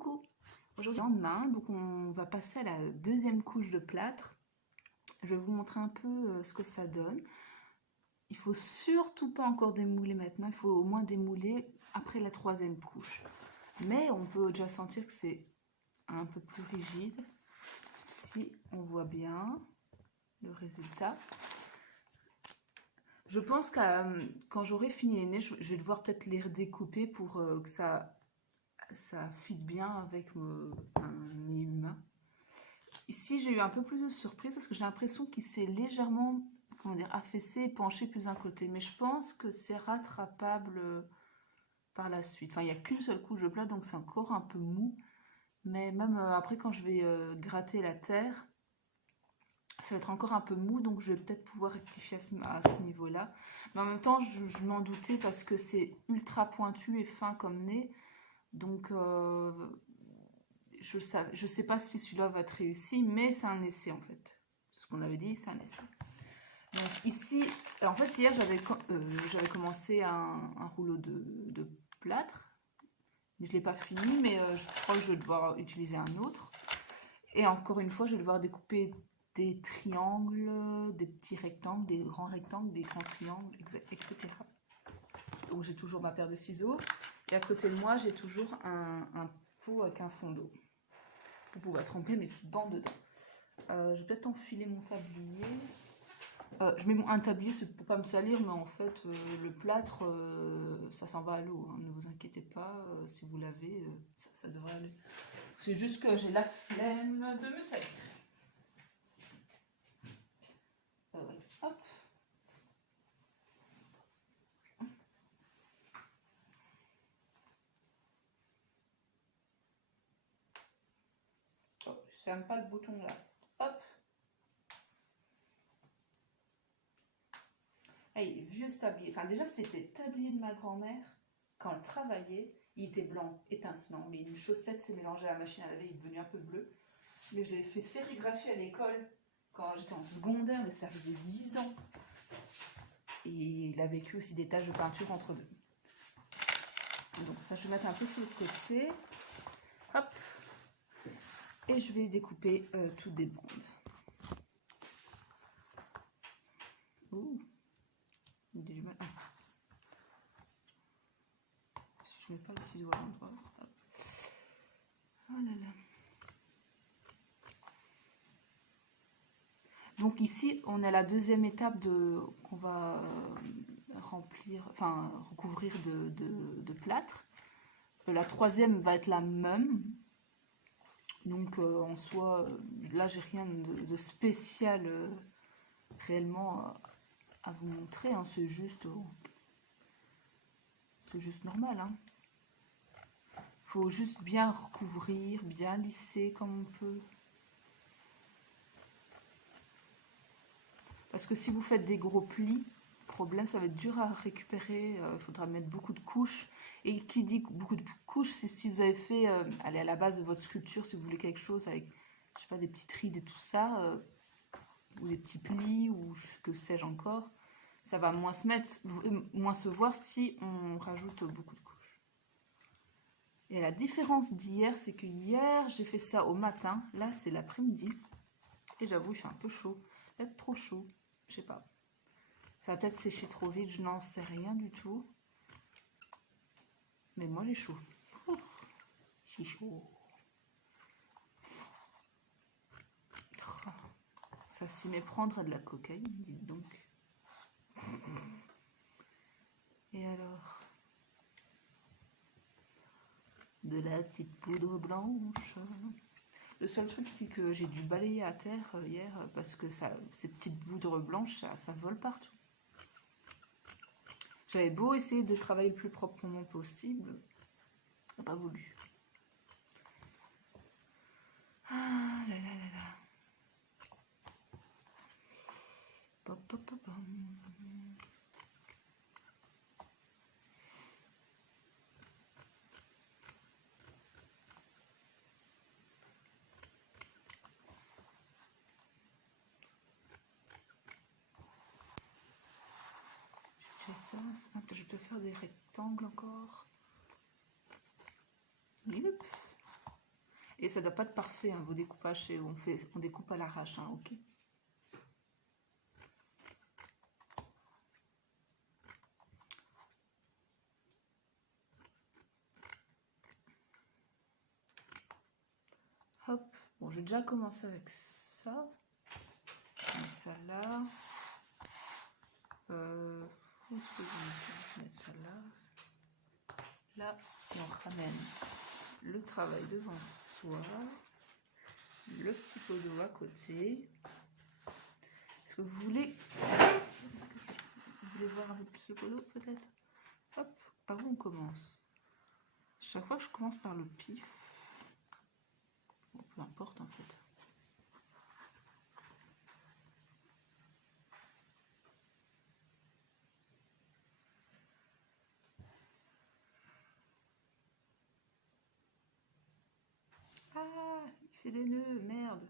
Coucou, aujourd'hui lendemain, donc on va passer à la deuxième couche de plâtre. Je vais vous montrer un peu ce que ça donne. Il faut surtout pas encore démouler maintenant, il faut au moins démouler après la troisième couche. Mais on peut déjà sentir que c'est un peu plus rigide. Si on voit bien le résultat. Je pense que quand j'aurai fini les nez, je vais devoir peut-être les redécouper pour que ça fit bien avec un nez humain. Ici, j'ai eu un peu plus de surprise parce que j'ai l'impression qu'il s'est légèrement, comment dire, affaissé et penché plus d'un côté. Mais je pense que c'est rattrapable par la suite. Enfin, il n'y a qu'une seule couche de plâtre, donc c'est encore un peu mou. Mais même après, quand je vais gratter la terre, ça va être encore un peu mou, donc je vais peut-être pouvoir rectifier à ce niveau-là. Mais en même temps, je m'en doutais parce que c'est ultra pointu et fin comme nez. Donc, je sais pas si celui-là va être réussi, mais c'est un essai en fait. C'est ce qu'on avait dit, c'est un essai. Donc ici, en fait hier j'avais commencé un rouleau de plâtre. Je ne l'ai pas fini, mais je crois que je vais devoir utiliser un autre. Et encore une fois, je vais devoir découper des triangles, des petits rectangles, des grands rectangles, des grands triangles, etc. Donc j'ai toujours ma paire de ciseaux. Et à côté de moi, j'ai toujours un pot avec un fond d'eau pour pouvoir tremper mes petites bandes dedans. Je vais peut-être enfiler mon tablier. Je mets un tablier, c'est pour pas me salir, mais en fait, le plâtre, ça s'en va à l'eau. Hein, ne vous inquiétez pas, si vous l'avez, ça devrait aller. C'est juste que j'ai la flemme de me salir. Hop. Oh, je ferme pas le bouton là. Hop. Hey, vieux tablier. Enfin, déjà, c'était le tablier de ma grand-mère. Quand elle travaillait, il était blanc, étincelant. Mais une chaussette s'est mélangée à la machine à laver, il est devenu un peu bleu. Mais je l'ai fait sérigraphier à l'école quand j'étais en secondaire, mais ça faisait 10 ans. Et il a vécu aussi des taches de peinture entre deux. Donc ça, je vais mettre un peu sur le côté. Hop. Et je vais découper toutes des bandes. Ouh. J'ai du mal. Si je mets pas le ciseau à l'endroit. Oh là là. Donc ici, on a la deuxième étape qu'on va remplir, enfin recouvrir de plâtre. La troisième va être la même. Donc en soi, là j'ai rien de spécial réellement à vous montrer. Hein. C'est juste normal. Hein. Faut juste bien recouvrir, bien lisser comme on peut. Parce que si vous faites des gros plis, problème, ça va être dur à récupérer. Il faudra mettre beaucoup de couches. Et qui dit beaucoup de couches, c'est si vous avez fait, allez, à la base de votre sculpture, si vous voulez quelque chose avec, je sais pas, des petites rides et tout ça, ou des petits plis, ou ce que sais-je encore, ça va moins se voir si on rajoute beaucoup de couches. Et la différence d'hier, c'est que hier, j'ai fait ça au matin. Là, c'est l'après-midi. Et j'avoue, il fait un peu chaud. Peut-être trop chaud. Je sais pas. Ça va peut-être sécher trop vite, je n'en sais rien du tout. Mais moi, j'ai chaud. J'ai chaud. Ça s'y méprendre à de la cocaïne, dites donc. Et alors, de la petite poudre blanche. Le seul truc, c'est que j'ai dû balayer à terre hier parce que cette petite poudre blanche, ça vole partout. J'avais beau essayer de travailler le plus proprement possible, ça n'a pas voulu. Ah là là là là. Pop, pop, pop, pop. Ça, je peux faire des rectangles encore. Yep. Et ça ne doit pas être parfait, hein, vos découpages, on découpe à l'arrache, hein, ok. Hop, bon, j'ai déjà commencé avec ça. Je vais mettre ça là. Où est-ce que je vais mettre ça là? Là, on ramène le travail devant soi. Le petit pot d'eau à côté. Est-ce que vous voulez voir un peu plus le pot d'eau peut-être? Hop, par où on commence? Chaque fois que je commence par le pif, bon, peu importe en fait. Ah, il fait des nœuds, merde.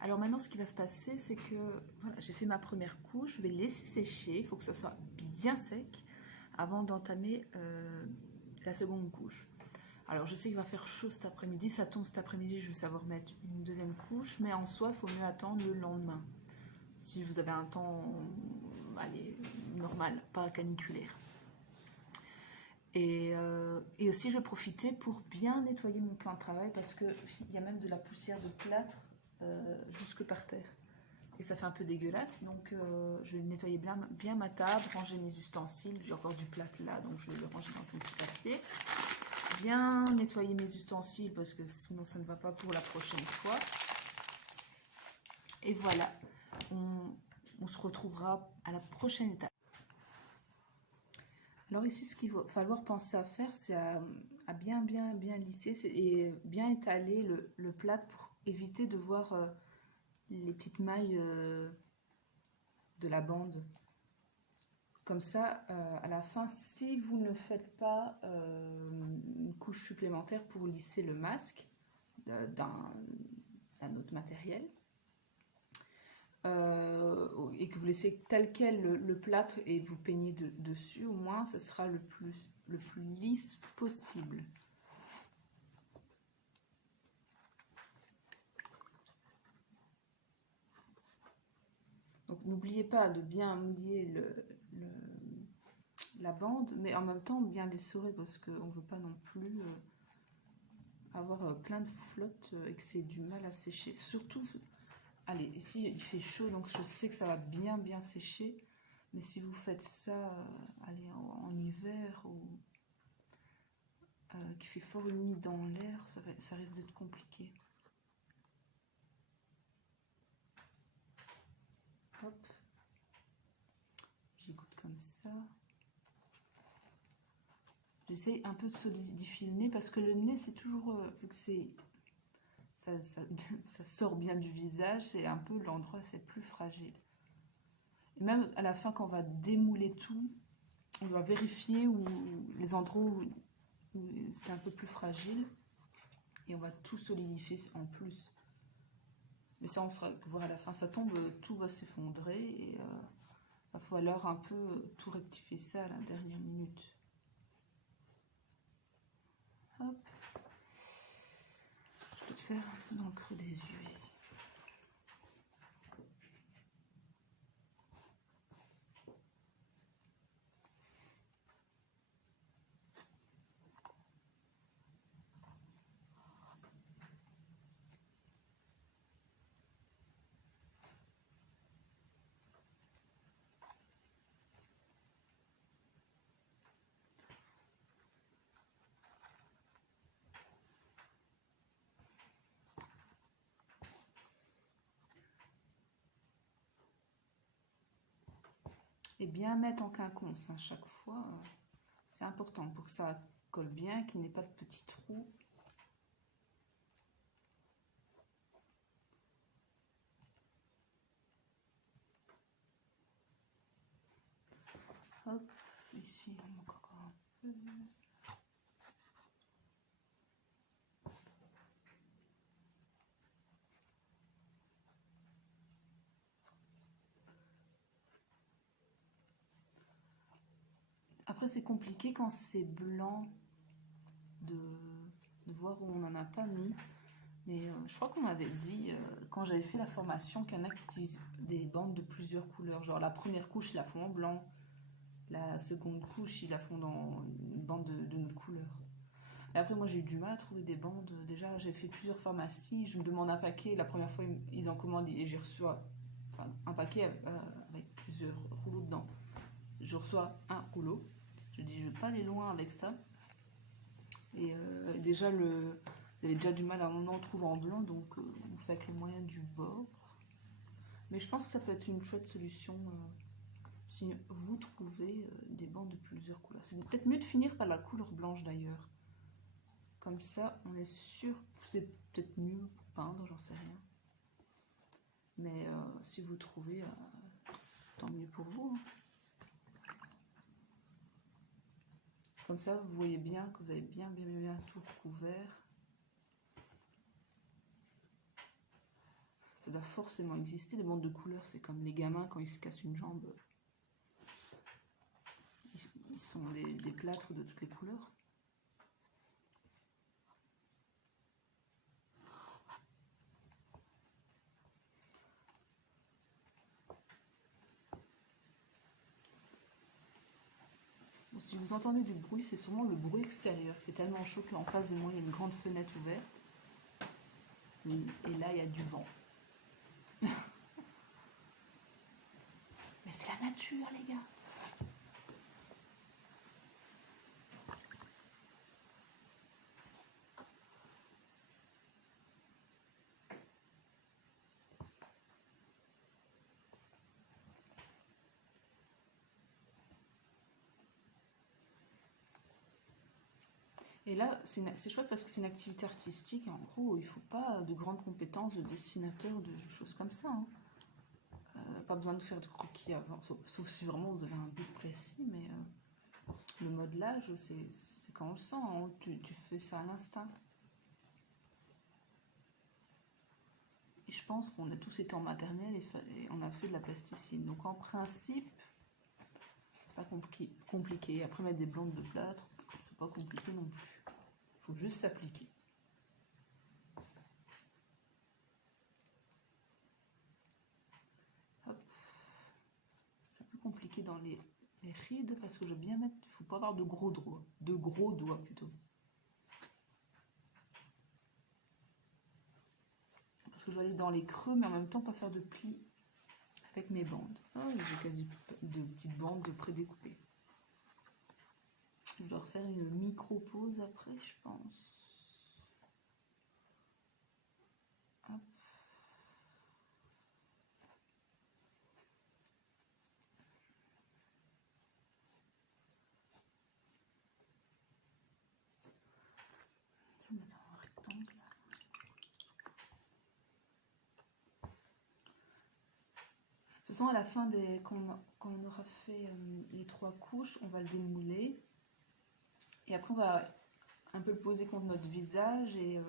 Alors maintenant, ce qui va se passer, c'est que voilà, j'ai fait ma première couche, je vais laisser sécher, il faut que ça soit bien sec avant d'entamer la seconde couche. Alors je sais qu'il va faire chaud cet après-midi, ça tombe cet après-midi, je vais savoir mettre une deuxième couche, mais en soi, il faut mieux attendre le lendemain. Si vous avez un temps, allez, normal, pas caniculaire. Et aussi, je vais profiter pour bien nettoyer mon plan de travail parce qu'il y a même de la poussière de plâtre jusque par terre. Et ça fait un peu dégueulasse, donc je vais nettoyer bien ma table, ranger mes ustensiles. J'ai encore du plâtre là, donc je vais le ranger dans un petit papier. Bien nettoyer mes ustensiles parce que sinon ça ne va pas pour la prochaine fois. Et voilà, on se retrouvera à la prochaine étape. Alors ici, ce qu'il va falloir penser à faire, c'est à bien lisser et bien étaler le plâtre pour éviter de voir les petites mailles de la bande. Comme ça, à la fin, si vous ne faites pas une couche supplémentaire pour lisser le masque d'un autre matériel, et que vous laissez tel quel le plâtre et vous peignez dessus, au moins ce sera le plus lisse possible. Donc n'oubliez pas de bien mouiller la bande, mais en même temps bien l'essorer parce qu'on ne veut pas non plus avoir plein de flotte et que c'est du mal à sécher. Surtout, allez, ici il fait chaud, donc je sais que ça va bien sécher. Mais si vous faites ça allez, en hiver ou qu'il fait fort humide dans l'air, ça risque d'être compliqué. Hop, j'y goûte comme ça. J'essaie un peu de solidifier le nez parce que le nez c'est toujours, vu que ça sort bien du visage, c'est un peu l'endroit c'est plus fragile. Et même à la fin quand on va démouler tout, on doit vérifier où les endroits où c'est un peu plus fragile et on va tout solidifier en plus. Mais ça on sera voir à la fin, ça tombe, tout va s'effondrer et il va falloir un peu tout rectifier ça à la dernière minute. Hop. Je peux te faire dans le creux des yeux ici. Et bien mettre en quinconce à chaque fois, c'est important pour que ça colle bien, qu'il n'y ait pas de petits trous. Hop, ici on manque encore un peu. après, c'est compliqué quand c'est blanc de voir où on n'en a pas mis. Mais je crois qu'on m'avait dit, quand j'avais fait la formation, qu'il y en a qui utilisent des bandes de plusieurs couleurs. Genre la première couche, ils la font en blanc. La seconde couche, ils la font dans une bande d'une autre couleur. Et après, moi, j'ai eu du mal à trouver des bandes. Déjà, j'ai fait plusieurs pharmacies. Je me demande un paquet. La première fois, ils en commandent et j'ai reçu un paquet avec plusieurs rouleaux dedans. Je reçois un rouleau. Je dis, je ne vais pas aller loin avec ça. Et déjà, vous avez déjà du mal à en trouver en blanc, donc vous faites avec les moyens du bord. Mais je pense que ça peut être une chouette solution si vous trouvez des bandes de plusieurs couleurs. C'est peut-être mieux de finir par la couleur blanche d'ailleurs. Comme ça, on est sûr que c'est peut-être mieux pour peindre, j'en sais rien. Mais si vous trouvez, tant mieux pour vous. Hein. Comme ça, vous voyez bien que vous avez bien tout recouvert. Ça doit forcément exister, les bandes de couleurs. C'est comme les gamins quand ils se cassent une jambe. Ils sont des plâtres de toutes les couleurs. Bon, si vous entendez du bruit, c'est sûrement le bruit extérieur. Il fait tellement chaud qu'en face de moi, il y a une grande fenêtre ouverte. Et là, il y a du vent. Mais c'est la nature, les gars. Et là, c'est chouette parce que c'est une activité artistique. Et en gros, il ne faut pas de grandes compétences de dessinateur, de choses comme ça. Hein. Pas besoin de faire de croquis avant, sauf si vraiment vous avez un but précis. Mais le modelage, c'est quand on le sent. Hein. Tu fais ça à l'instinct. Et je pense qu'on a tous été en maternelle et on a fait de la plasticine. Donc en principe, c'est pas compliqué. Après, mettre des blancs de plâtre, c'est pas compliqué non plus. Il faut juste s'appliquer. C'est un peu compliqué dans les rides parce que je veux bien mettre. Il ne faut pas avoir de gros doigts plutôt. Parce que je vais aller dans les creux, mais en même temps pas faire de plis avec mes bandes. Oh, j'ai quasi de petites bandes de prédécoupées. Je dois refaire une micro-pause après, je pense. Hop. Je vais mettre un rectangle. Ce sont à la fin quand on aura fait les 3 couches, on va le démouler. Et après, on va un peu le poser contre notre visage et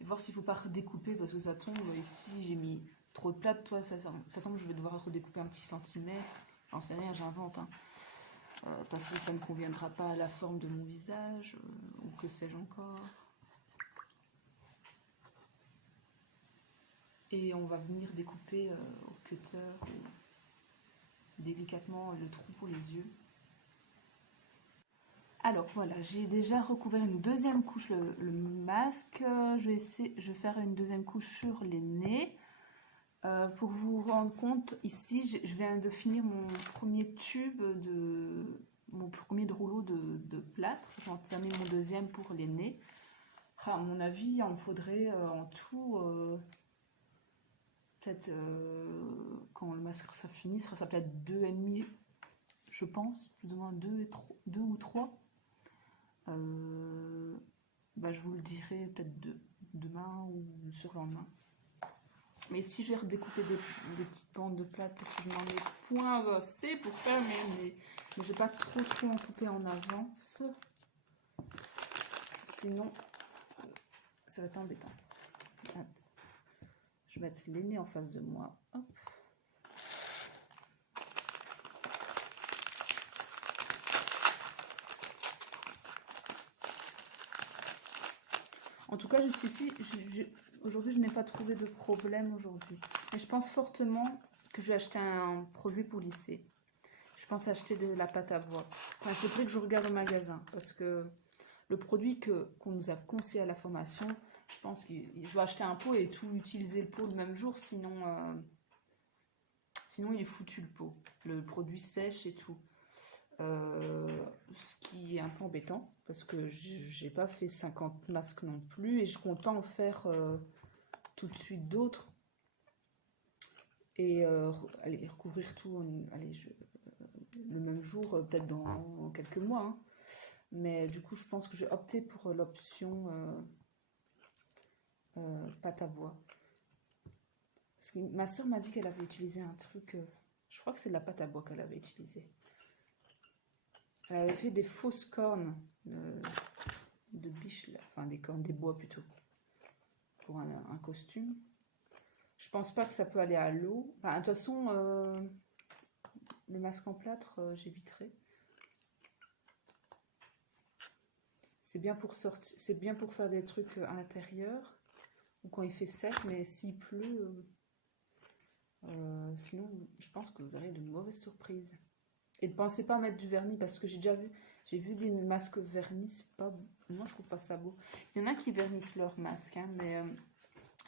voir s'il ne faut pas redécouper parce que ça tombe. Ici, j'ai mis trop de plâtre. Toi, ça tombe, je vais devoir redécouper un petit centimètre. J'en sais rien, j'invente. Hein. Parce que ça ne conviendra pas à la forme de mon visage ou que sais-je encore. Et on va venir découper au cutter délicatement le trou pour les yeux. Alors voilà, j'ai déjà recouvert une deuxième couche le masque. Je vais faire une deuxième couche sur les nez. Pour vous rendre compte, ici, je viens de finir mon premier tube mon premier rouleau de plâtre. J'ai entamé mon deuxième pour les nez. À mon avis, il en faudrait en tout, peut-être quand le masque sera fini, ça peut-être 2,5, je pense, plus ou moins 2 ou 3. Je vous le dirai peut-être demain ou le surlendemain. Mais si je vais redécouper des petites bandes de plâtre parce que je n'en ai point assez pour faire mes nez. Mais je ne vais pas trop en couper en avance. Sinon, ça va être embêtant. Je vais mettre les nez en face de moi. Hop. En tout cas, jusqu'ici, aujourd'hui, je n'ai pas trouvé de problème aujourd'hui. Mais je pense fortement que je vais acheter un produit pour lisser. Je pense acheter de la pâte à voix. Enfin, il faudrait que je regarde au magasin parce que le produit qu'on nous a conseillé à la formation, je pense que je vais acheter un pot et tout utiliser le pot le même jour, sinon il est foutu le pot. Le produit sèche et tout. Ce qui est un peu embêtant parce que j'ai pas fait 50 masques non plus et je compte pas en faire tout de suite d'autres et allez, recouvrir tout le même jour, peut-être dans quelques mois, hein. Mais du coup je pense que j'ai opté pour l'option pâte à voix parce que ma soeur m'a dit qu'elle avait utilisé un truc, je crois que c'est de la pâte à voix qu'elle avait utilisé. Elle avait fait des fausses cornes de biche, enfin des cornes, des bois plutôt, pour un costume. Je pense pas que ça peut aller à l'eau. Enfin, de toute façon, le masque en plâtre, j'éviterai. C'est bien pour sortir, c'est bien pour faire des trucs à l'intérieur ou quand il fait sec, mais s'il pleut, sinon, je pense que vous aurez de mauvaises surprises. Et ne pensez pas à mettre du vernis parce que j'ai vu des masques vernis, c'est pas, moi je trouve pas ça beau. Il y en a qui vernissent leurs masques, hein, mais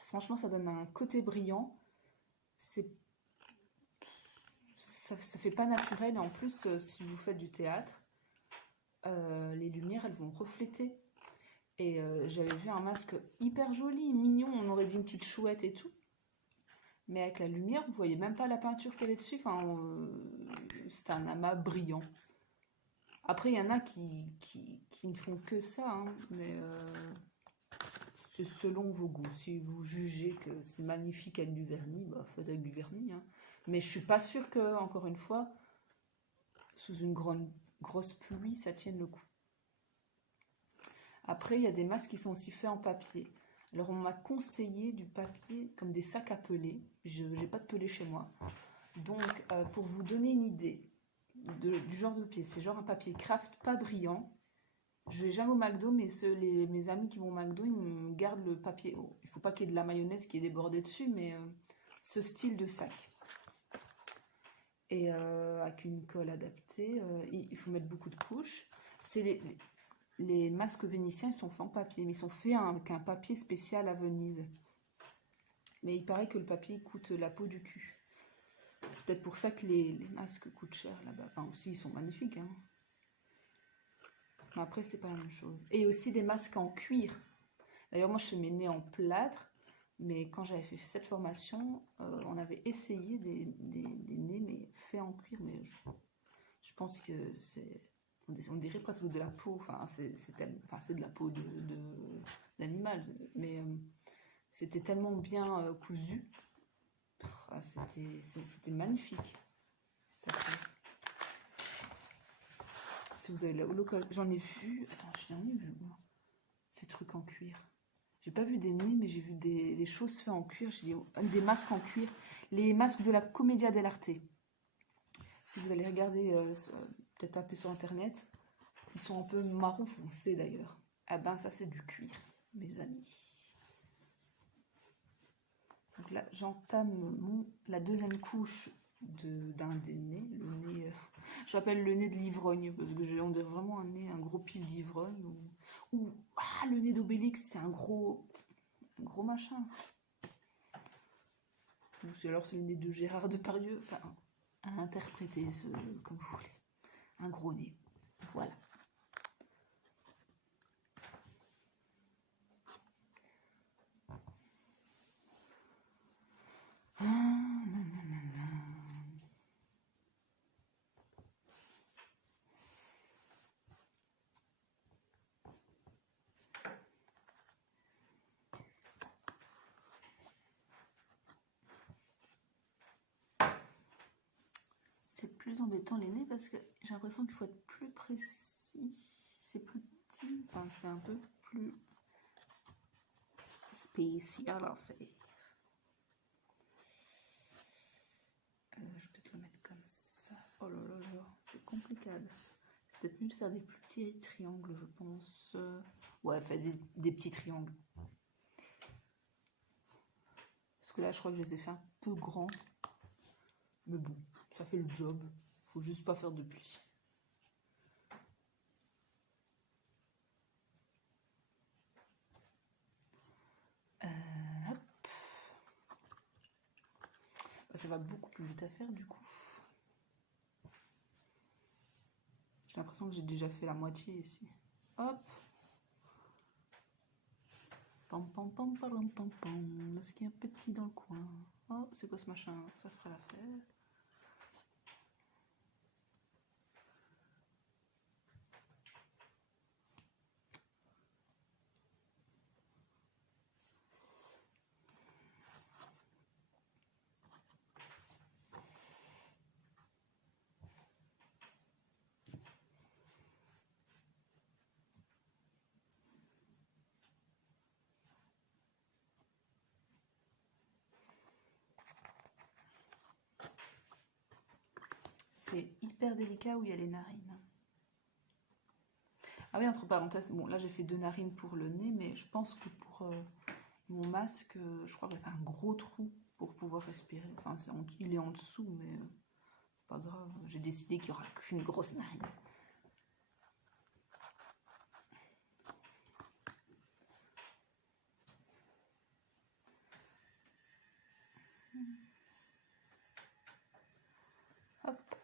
franchement ça donne un côté brillant. Ça fait pas naturel et en plus si vous faites du théâtre, les lumières elles vont refléter. Et j'avais vu un masque hyper joli, mignon, on aurait dit une petite chouette et tout. Mais avec la lumière, vous voyez même pas la peinture qu'elle est dessus. Enfin, c'est un amas brillant. Après, il y en a qui ne font que ça, hein, mais c'est selon vos goûts. Si vous jugez que c'est magnifique avec du vernis, bah faites avec du vernis, hein. Mais je suis pas sûre que, encore une fois, sous une grosse pluie, ça tienne le coup. Après, il y a des masques qui sont aussi faits en papier. Alors, on m'a conseillé du papier comme des sacs à peler. Je n'ai pas de pelé chez moi. Donc, pour vous donner une idée du genre de papier, c'est genre un papier craft pas brillant. Je vais jamais au McDo, mais mes amis qui vont au McDo, ils me gardent le papier. Oh, il ne faut pas qu'il y ait de la mayonnaise qui est débordée dessus, mais ce style de sac. Et avec une colle adaptée, il faut mettre beaucoup de couches. C'est les masques vénitiens, ils sont faits en papier, mais ils sont faits avec un papier spécial à Venise. Mais il paraît que le papier coûte la peau du cul. C'est peut-être pour ça que les masques coûtent cher là-bas. Enfin, aussi, ils sont magnifiques, hein. Mais après, c'est pas la même chose. Et aussi des masques en cuir. D'ailleurs, moi, je fais mes nez en plâtre. Mais quand j'avais fait cette formation, on avait essayé des nez, mais faits en cuir. Mais je pense que on dirait presque de la peau. Enfin, c'est de la peau d'animal. Mais c'était tellement bien cousu. C'était magnifique. Si vous avez l'occasion, j'en ai vu. Attends, j'en ai vu moi. Ces trucs en cuir. J'ai pas vu des nez, mais j'ai vu des choses faites en cuir. J'ai dit des masques en cuir. Les masques de la Commedia dell'arte. Si vous allez regarder, peut-être taper sur internet, ils sont un peu marron foncé d'ailleurs. Ah ben ça c'est du cuir, mes amis. Donc là, j'entame la deuxième couche d'un des nez. Le nez, j'appelle le nez de l'ivrogne, parce que on dirait vraiment un gros pif d'ivrogne. Ou le nez d'Obélix, c'est un gros machin. Ou alors c'est le nez de Gérard Depardieu. Enfin, à interpréter comme vous voulez. Un gros nez. Voilà. C'est plus embêtant les nez parce que j'ai l'impression qu'il faut être plus précis. C'est plus petit, enfin c'est un peu plus spécial à faire. Je vais peut-être le mettre comme ça. Oh là là là, c'est compliqué. C'est peut-être mieux de faire des plus petits triangles, je pense. Ouais, faites des petits triangles. Parce que là, je crois que je les ai fait un peu grands. Mais bon, ça fait le job. Faut juste pas faire de plis. Hop. Ça va beaucoup plus vite à faire du coup. J'ai l'impression que j'ai déjà fait la moitié ici. Hop. Pam pam pam pam pam pam. Est-ce qu'il y a un petit dans le coin? Oh, c'est quoi ce machin? Ça fera l'affaire. C'est hyper délicat où il y a les narines. Ah oui, entre parenthèses, bon là j'ai fait 2 narines pour le nez, mais je pense que pour mon masque, je crois que j'ai fait un gros trou pour pouvoir respirer. Enfin, il est en dessous, mais c'est pas grave. J'ai décidé qu'il n'y aura qu'une grosse narine. Hop.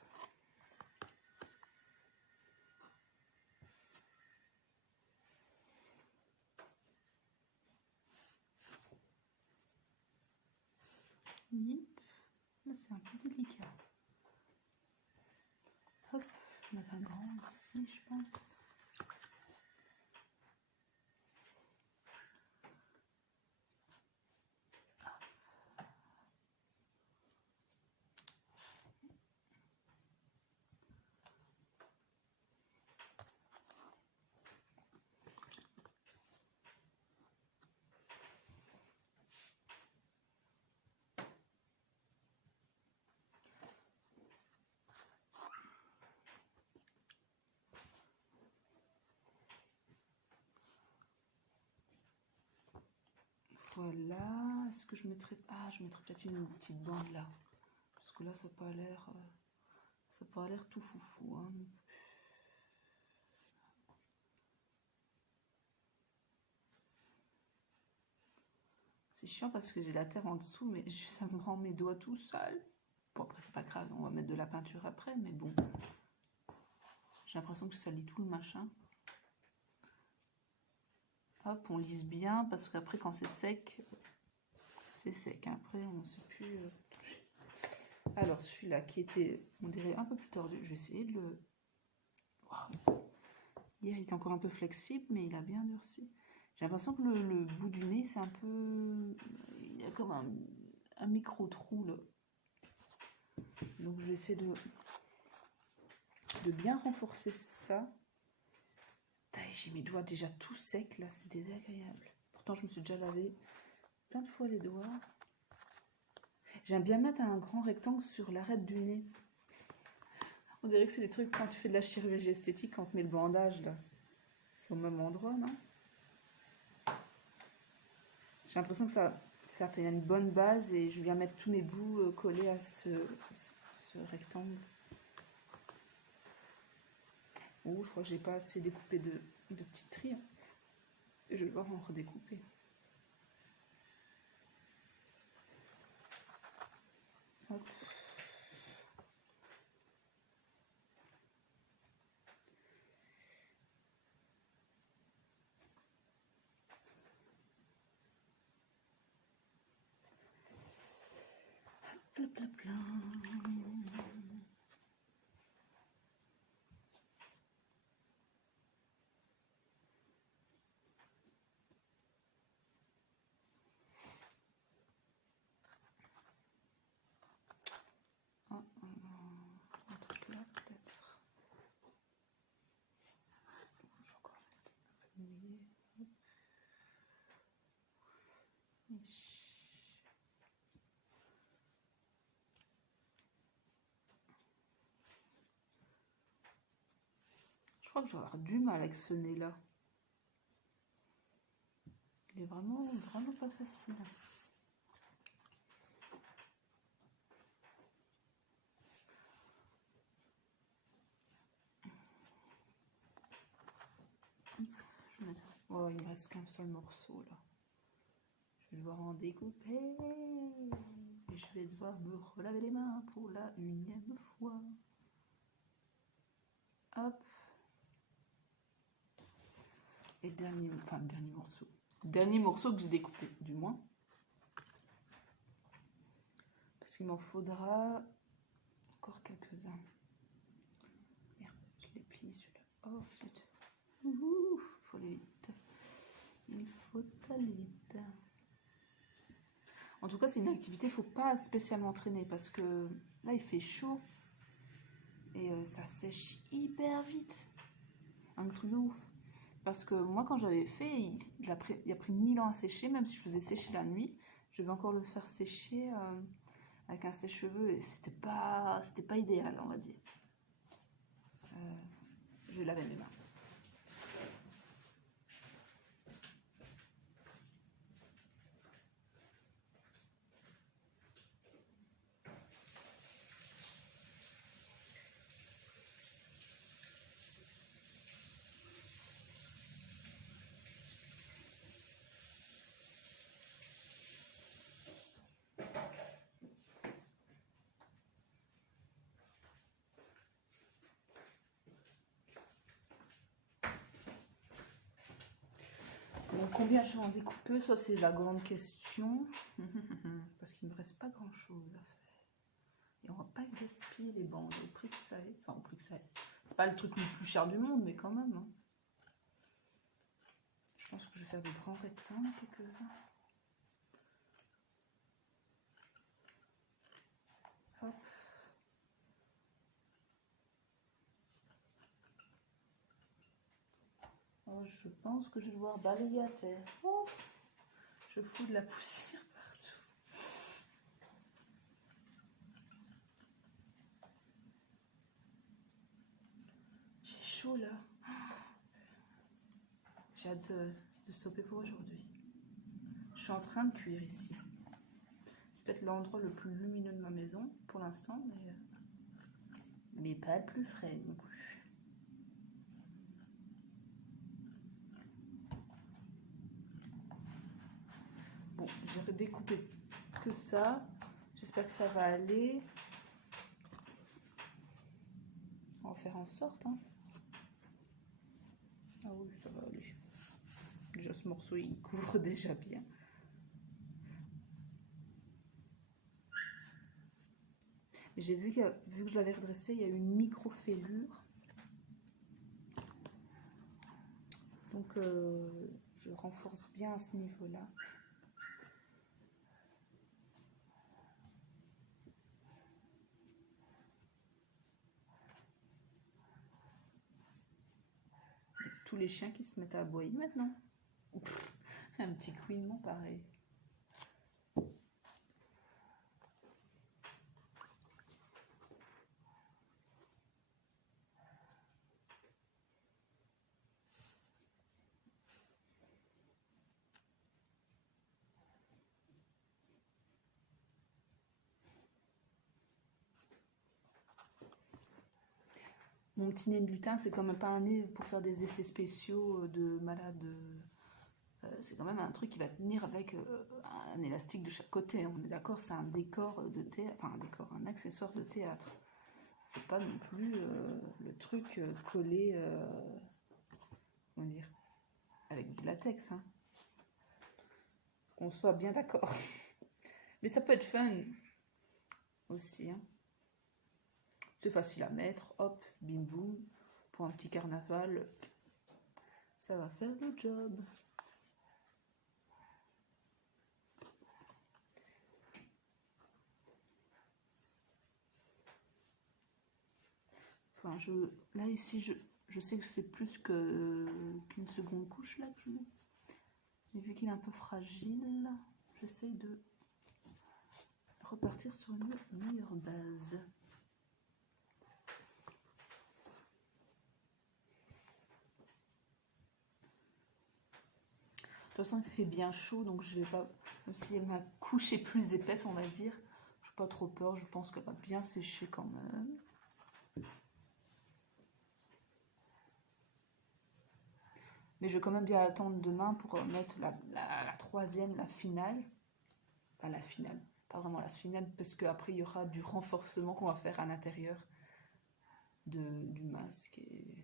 Là, c'est un peu délicat. Hop, je vais mettre un grand ici, je pense. Voilà, est-ce que je mettrais... Ah, je mettrais peut-être une petite bande là. Parce que là, ça n'a pas l'air... ça n'a pas l'air tout foufou. Hein. C'est chiant parce que j'ai la terre en dessous, mais ça me rend mes doigts tout sales. Bon, après, c'est pas grave, on va mettre de la peinture après, mais bon. J'ai l'impression que ça lit tout le machin. Hop, on lisse bien, parce qu'après, quand c'est sec, c'est sec. Après, on ne sait plus toucher. Alors, celui-là qui était, on dirait, un peu plus tordu, je vais essayer de le... Wow. Hier, il était encore un peu flexible, mais il a bien durci. J'ai l'impression que le bout du nez, c'est un peu... Il y a comme un micro-trou, là. Donc, je vais essayer de bien renforcer ça. J'ai mes doigts déjà tout secs, là, c'est désagréable. Pourtant, je me suis déjà lavé plein de fois les doigts. J'aime bien mettre un grand rectangle sur l'arête du nez. On dirait que c'est des trucs quand tu fais de la chirurgie esthétique, quand tu mets le bandage, là. C'est au même endroit, non? J'ai l'impression que ça fait une bonne base et je viens mettre tous mes bouts collés à ce rectangle. Oh, je crois que j'ai pas assez découpé de petites trilles. Je vais devoir en redécouper. Hop. Hop, hop, hop, là. Un truc là, peut-être. Je vais encore un peu mouillé. Je crois que je vais avoir du mal avec ce nez-là. est vraiment, vraiment pas facile. Oh, il me reste qu'un seul morceau là. Je vais devoir en découper. Et je vais devoir me relaver les mains pour la 1e fois. Hop. Et dernier morceau. Dernier morceau que j'ai découpé, du moins. Parce qu'il m'en faudra encore quelques-uns. Merde, je l'ai plié celui-là. Oh, zut. Faut aller vite. Il faut aller vite. En tout cas, c'est une activité, il ne faut pas spécialement traîner parce que là, il fait chaud et ça sèche hyper vite. Un truc de ouf. Parce que moi, quand j'avais fait, il a pris 1000 ans à sécher, même si je faisais sécher la nuit. Je vais encore le faire sécher avec un sèche-cheveux et c'était pas idéal, on va dire. Je vais laver mes mains. Donc, combien je vais en découper? Ça, c'est la grande question. Parce qu'il ne me reste pas grand-chose à faire. Et on va pas gaspiller les bandes au prix que ça est. Enfin, au prix que ça est. C'est pas le truc le plus cher du monde, mais quand même. Hein. Je pense que je vais faire des grands rectangles, quelques-uns. Hop. Oh, je pense que je vais devoir balayer à terre. Oh, je fous de la poussière partout. J'ai chaud là. J'ai hâte de stopper pour aujourd'hui. Je suis en train de cuire ici. C'est peut-être l'endroit le plus lumineux de ma maison pour l'instant, mais pas le plus frais non plus. Bon, j'ai redécoupé que ça. J'espère que ça va aller. On va faire en sorte. Hein. Ah oui, ça va aller. Déjà, ce morceau, il couvre déjà bien. J'ai vu que je l'avais redressé, il y a eu une micro-fêlure. Donc, je renforce bien à ce niveau-là. Tous les chiens qui se mettent à aboyer maintenant. Pff, un petit couinement pareil. Mon petit nez de lutin, c'est quand même pas un nez pour faire des effets spéciaux de malade. C'est quand même un truc qui va tenir avec un élastique de chaque côté. On est d'accord, c'est un décor de théâtre, enfin un accessoire de théâtre. C'est pas non plus le truc collé, comment dire, avec du latex. Hein. Qu'on soit bien d'accord. Mais ça peut être fun aussi. Hein. C'est facile à mettre, hop, bim boum, pour un petit carnaval, ça va faire le job. Enfin, là ici, je sais que c'est plus qu'une seconde couche là que je mets. Mais vu qu'il est un peu fragile, j'essaye de repartir sur une meilleure base. toute façon, il fait bien chaud, donc je vais pas... Même si ma couche est plus épaisse, on va dire, je n'ai pas trop peur. Je pense qu'elle va bien sécher quand même. Mais je vais quand même bien attendre demain pour mettre la troisième, la finale. Pas la finale, pas vraiment la finale, parce qu'après, il y aura du renforcement qu'on va faire à l'intérieur du masque. Et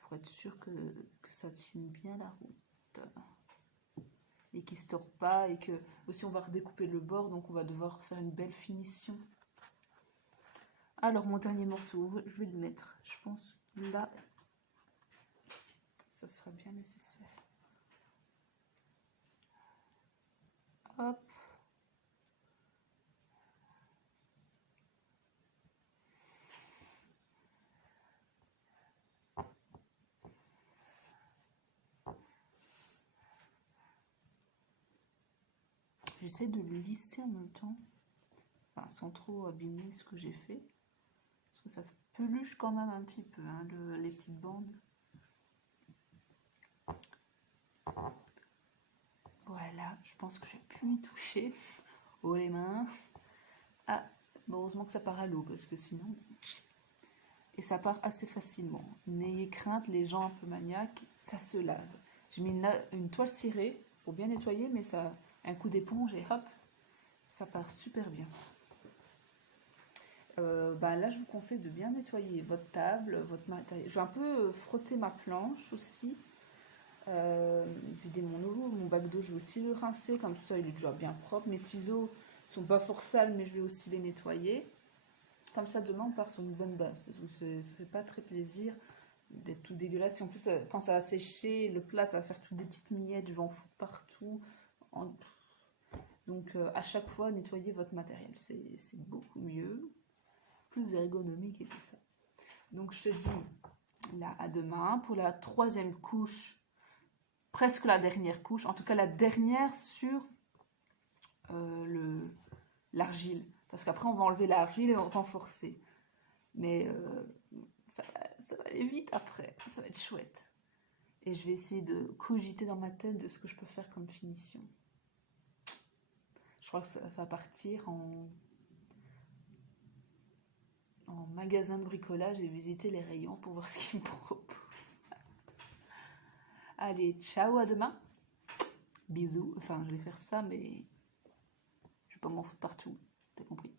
pour être sûr que ça tienne bien la route. Et qu'il ne se tord pas. Et que aussi, on va redécouper le bord, donc on va devoir faire une belle finition. Alors, mon dernier morceau, je vais le mettre, je pense, là. Ça sera bien nécessaire. Hop. J'essaie de le lisser en même temps, enfin, sans trop abîmer ce que j'ai fait, parce que ça peluche quand même un petit peu, hein, les petites bandes. Voilà, je pense que je vais plus y toucher. Oh les mains. Ah, bon, heureusement que ça part à l'eau, parce que sinon... Et ça part assez facilement. N'ayez crainte, les gens un peu maniaques, ça se lave. J'ai mis une toile cirée pour bien nettoyer, mais ça, un coup d'éponge et hop, ça part super bien. Là, je vous conseille de bien nettoyer votre table, votre matériel. Je vais un peu frotter ma planche aussi. Vider mon bac d'eau, je vais aussi le rincer, comme ça il est déjà bien propre. Mes ciseaux sont pas fort sales, mais je vais aussi les nettoyer. Comme ça, demain, on part sur une bonne base, parce que ça ne fait pas très plaisir d'être tout dégueulasse. Et en plus, quand ça va sécher, le plat, ça va faire toutes des petites miettes, je vais en foutre partout. Donc, à chaque fois, nettoyez votre matériel. C'est beaucoup mieux, plus ergonomique et tout ça. Donc, je te dis, là, à demain, pour la troisième couche, presque la dernière couche, en tout cas la dernière sur l'argile. Parce qu'après, on va enlever l'argile et renforcer. Mais ça va aller vite après. Ça va être chouette. Et je vais essayer de cogiter dans ma tête de ce que je peux faire comme finition. Je crois que ça va partir en magasin de bricolage et visiter les rayons pour voir ce qu'ils me proposent. Allez, ciao, à demain. Bisous. Enfin, je vais faire ça, mais je vais pas m'en foutre partout. T'as compris?